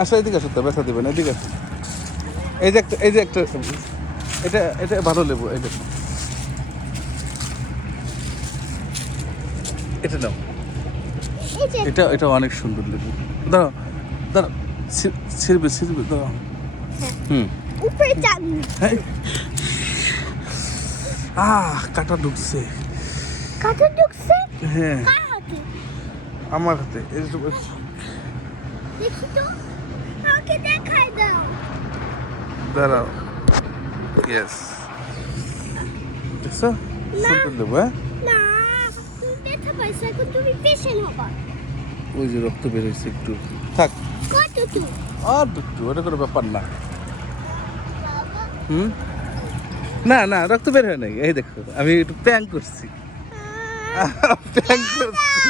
আসো এদিকে আসো, তো ব্যথা দিবেন, এদিকে আসো। এই যে একটা এটা এটা ভালো লেবু, এই দেখো এটা নাও, এটা এটা অনেক সুন্দর লেবু। দাঁড়াও দাঁড়াও, ছিড়বে দাঁড়াও। হুম, উপরে যান। কাটা ঢুকছে। কাটা ঢুকছে? হ্যাঁ কার হাতে? আমার হাতে। দেখি তো, আমাকে দেখাই দাও। দাঁড়াও, ইয়েস, দেখছো সুন্দর লেবু। হ্যাঁ, না, তুমি ব্যথা পাইছো, এখন তুমি পেশেন্ট হবা। ওই যে রক্ত বের হয়েছে একটু, থাক কতটুকু? আর একটু, ওটা কোনো ব্যাপার না। হুম, না না রক্ত বের হয় নাই, এই দেখো আমি একটু প্যাং করছি, প্যাং করছি।